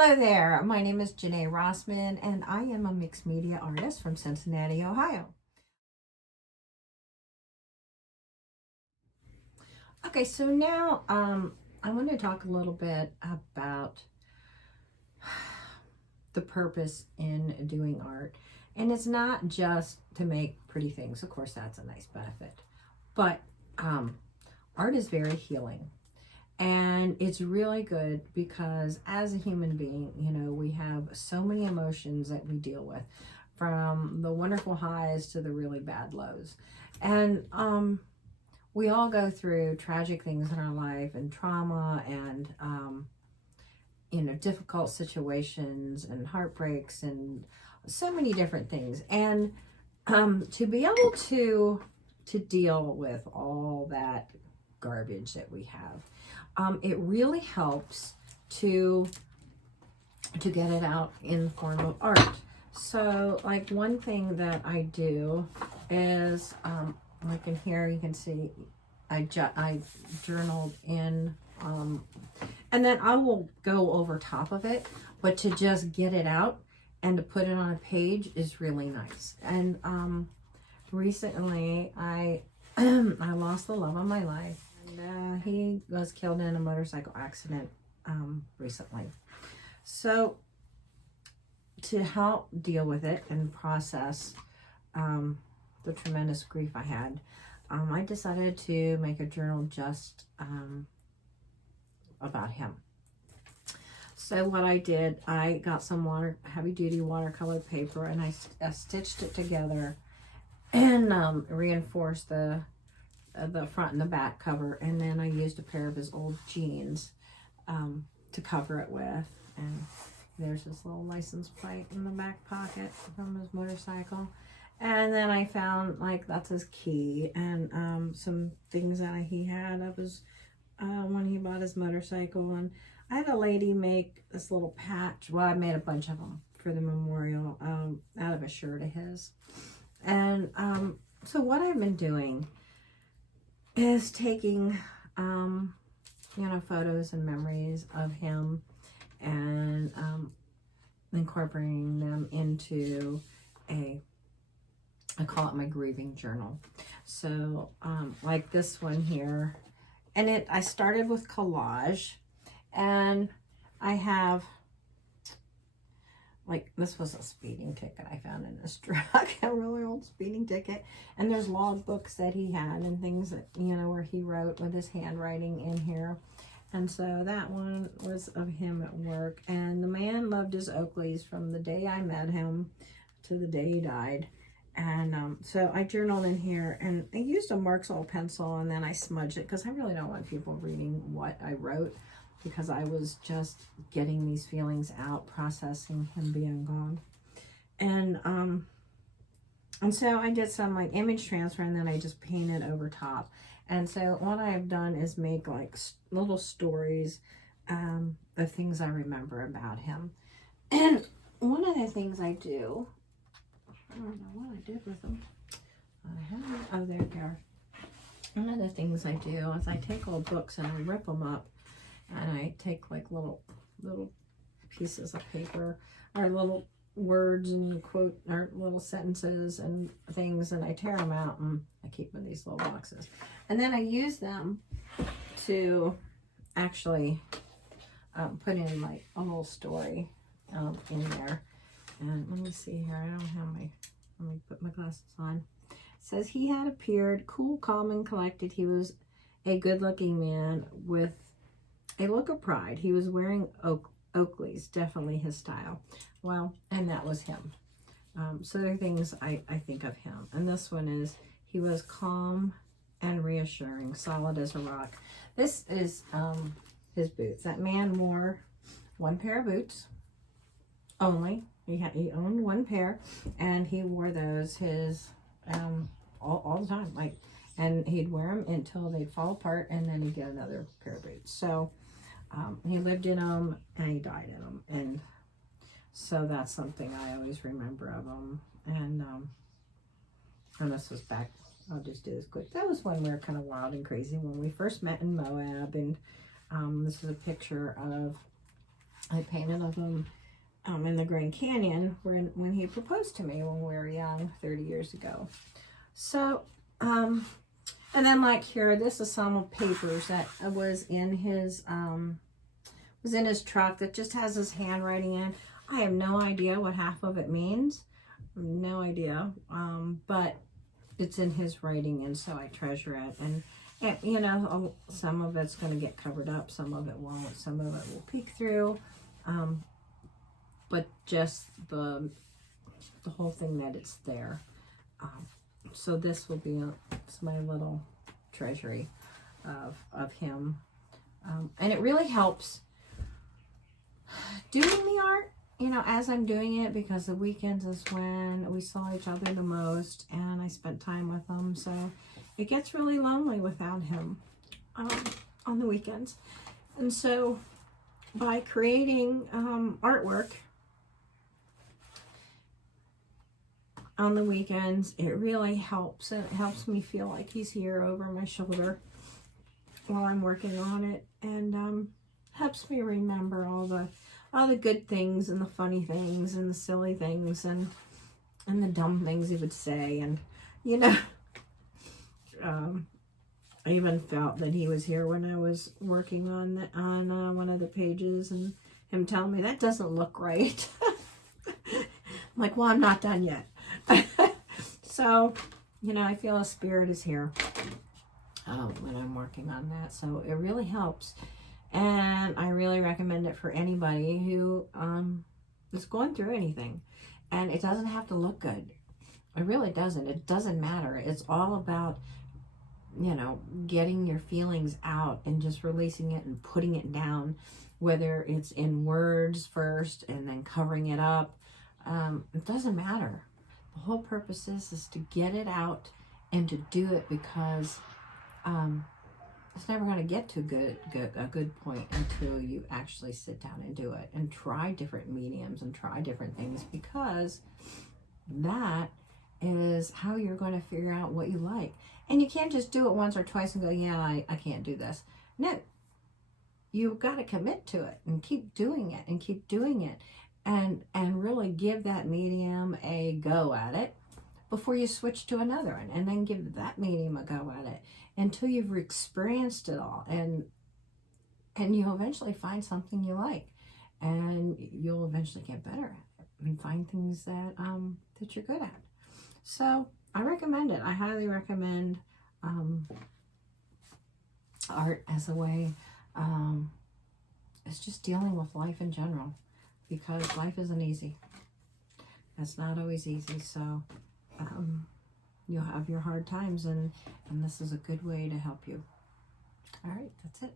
Hello there, my name is Janae Rossman and I am a mixed media artist from Cincinnati, Ohio. Okay, so now I want to talk a little bit about the purpose in doing art. And it's not just to make pretty things, of course that's a nice benefit, but art is very healing. And it's really good because as a human being, we have so many emotions that we deal with, from the wonderful highs to the really bad lows. And we all go through tragic things in our life and trauma and, difficult situations and heartbreaks and so many different things. And to be able to deal with all that garbage that we have, it really helps to get it out in the form of art. So like one thing that I do is like in here you can see I journaled in, and then I will go over top of it, but to just get it out and to put it on a page is really nice. And recently I I lost the love of my life. And he was killed in a motorcycle accident recently. So to help deal with it and process the tremendous grief I had, I decided to make a journal just about him. So what I did, I got some heavy duty watercolor paper and I stitched it together and reinforced the front and the back cover, and then I used a pair of his old jeans to cover it with. And there's his little license plate in the back pocket from his motorcycle. And then I found, like, that's his key and some things that he had of his when he bought his motorcycle. And I had a lady make this little patch. Well, I made a bunch of them for the memorial out of a shirt of his. And so what I've been doing is taking photos and memories of him and incorporating them into I call it my grieving journal. So like this one here, and I started with collage, and I have, like, this was a speeding ticket I found in this truck, a really old speeding ticket. And there's log books that he had and things that, where he wrote with his handwriting in here. And so that one was of him at work. And the man loved his Oakleys from the day I met him to the day he died. And so I journaled in here, and I used a Marxall pencil, and then I smudged it because I really don't want people reading what I wrote, because I was just getting these feelings out, processing him being gone. And so I did some like image transfer, and then I just painted over top. And so what I've done is make like little stories of things I remember about him. And one of the things I do, I don't know what I did with them. Oh, there they are. One of the things I do is I take old books and I rip them up, and I take like little pieces of paper or little words and quote or little sentences and things, and I tear them out and I keep them in these little boxes. And then I use them to actually put in like a little story in there. And let me see here, I don't have let me put my glasses on. It says he had appeared cool, calm, and collected. He was a good-looking man with a look of pride. He was wearing Oakleys, definitely his style. Well, and that was him. So there are things I think of him. And this one is, he was calm and reassuring, solid as a rock. This is his boots. That man wore one pair of boots only. He owned one pair, and he wore those all the time. Like, and he'd wear them until they'd fall apart, and then he'd get another pair of boots. So he lived in them and he died in them, and so that's something I always remember of him. And this was back, I'll just do this quick. That was when we were kind of wild and crazy when we first met in Moab. And this is a picture of I painted of him in the Grand Canyon when he proposed to me when we were young, 30 years ago. So, and then like here, this is some of papers that was in his truck that just has his handwriting in. I have no idea what half of it means. No idea. But it's in his writing, and so I treasure it. And you know, some of it's going to get covered up, some of it won't, some of it will peek through. But just the whole thing that it's there. So this will be it's my little treasury of him. And it really helps doing the art, you know, as I'm doing it, because the weekends is when we saw each other the most and I spent time with him. So it gets really lonely without him on the weekends. And so by creating artwork on the weekends, it really helps. And it helps me feel like he's here over my shoulder while I'm working on it, and helps me remember all the good things and the funny things and the silly things and the dumb things he would say. And you know, I even felt that he was here when I was working on one of the pages, and him telling me that doesn't look right. I'm like, well, I'm not done yet. So, you know, I feel a spirit is here when I'm working on that. So it really helps. And I really recommend it for anybody who is going through anything. And it doesn't have to look good. It really doesn't. It doesn't matter. It's all about, you know, getting your feelings out and just releasing it and putting it down, whether it's in words first and then covering it up. It doesn't matter. The whole purpose is to get it out and to do it, because it's never going to get to a good point until you actually sit down and do it and try different mediums and try different things, because that is how you're going to figure out what you like. And you can't just do it once or twice and go, yeah, I can't do this. No, you've got to commit to it and keep doing it and keep doing it, and really give that medium a go at it before you switch to another one, and then give that medium a go at it until you've experienced it all, and you'll eventually find something you like, and you'll eventually get better at it and find things that that you're good at. So I recommend it. I highly recommend art as a way. It's just dealing with life in general, because life isn't easy. It's not always easy. So you'll have your hard times, and this is a good way to help you. All right, that's it.